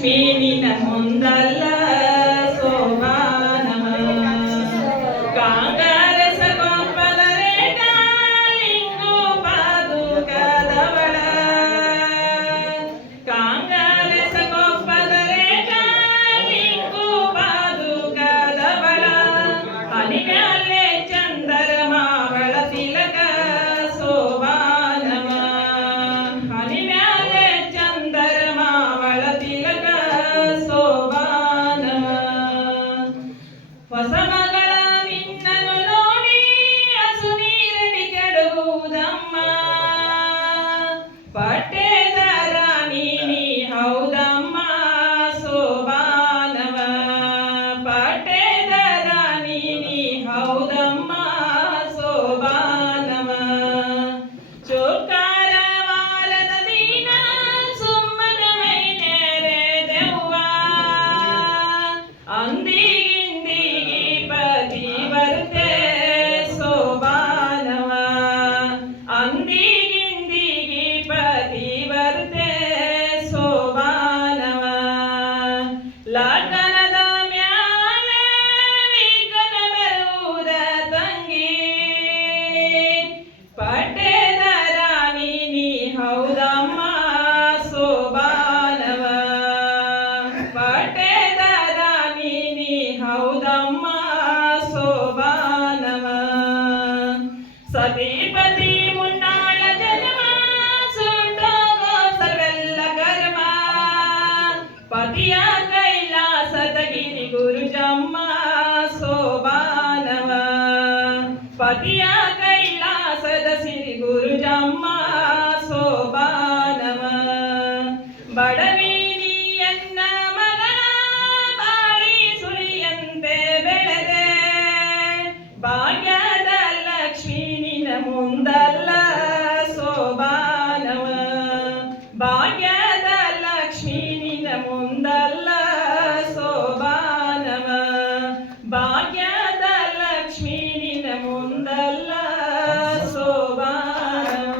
ಮೀನಿನ ಮುಂದಲ್ಲ ಸೋಮಾನವ ಕಾಂಗಾರಸ ಗೊಂಬಲ ಲಿಂಗು ಪಾದುಕದವಳ ಕಾಂಗಾರಸ ಗೊಂಬಲ ಲಿಂಗು ಪಾದುಕದವಳ ಹನಿಮ್ಯಾಲೆ ಚಂದರಮಾವಳ ತಿಲಕ ಸೋಮಾನವ ಹನಿಮ್ಯಾಲೆ ಚಂದರಮಾವಳ ತಿಲಕ ಸೋಬಾನವ ಹೊಸ ಮಗಳ ನಿನ್ನನು ನೋಡಿ ಹಸು ನೀರಡಿ ಕೆಡುವುದಮ್ಮ ಪಟ್ಟೆದರ ನೀನಿ ಹೌದಮ್ಮ ಸೋಬಾನವ ಪಟ್ಟೆದರ ನೀನಿ ಹೌದಮ್ಮ ಸೋಬಾನವ ಚೋಕಾರ ವಾರದ ದಿನ ಸುಮ್ಮನ ಮೈನೇರೆ ದೆವ್ವ ಅಂದಿಗಿಂದಿಗಿ ಪತಿ ಬರುತ್ತೆ ಸೋಬಾನವ ಅಂದಿಗಿಂದಿಗಿ ಪತಿ ಬರುತ್ತೆ ಸೋಬಾನವ ಲಾಟನದ ಮ್ಯಾಲೆ ವಿಘ್ನ ಬರುವುದ ತಂಗಿ ಪಟ್ಟೆದರ ನೀನಿ ಹೌದಮ್ಮ ಸೋಬಾನವ ಪಟ್ಟೆದರ ನೀನಿ ಹೌದಮ್ಮ ಸೋಬಾನವ ಸತಿಪತಿ ಮುನ್ನಾಳ ಜನ್ಮ ಸುಟ್ಟೋಗೋ ಸರ್ವೆಲ್ಲ ಕರ್ಮ ಪತಿಯ ಕೈಲಾಸದ ಗಿರಿ ಗುರುಜಮ್ಮ ಸೋಬಾನವ ಪತಿಯ ಕೈಲಾಸದ ಸಿರಿ ಗುರುಜಮ್ಮ ಸೋಬಾನವ ಬಡವೀನಿಯನ್ನ ಮಗನ ಬಾಳಿ ಸುಳಿಯಂತೆ ಬೆಳೆದೆ ಭಾಗ್ಯದ ಲಕ್ಷ್ಮೀ ನಿನ್ನ ಮುಂದಲ್ಲ ಸೋಬಾನವ ಭಾಗ್ಯದ ಲಕ್ಷ್ಮೀ ನಿನ್ನ ಮುಂದಲ್ಲ ಸೋಬಾನವ ಭಾಗ್ಯದ ಲಕ್ಷ್ಮೀ ನಿನ್ನ ಮುಂದಲ್ಲ ಸೋಬಾನವ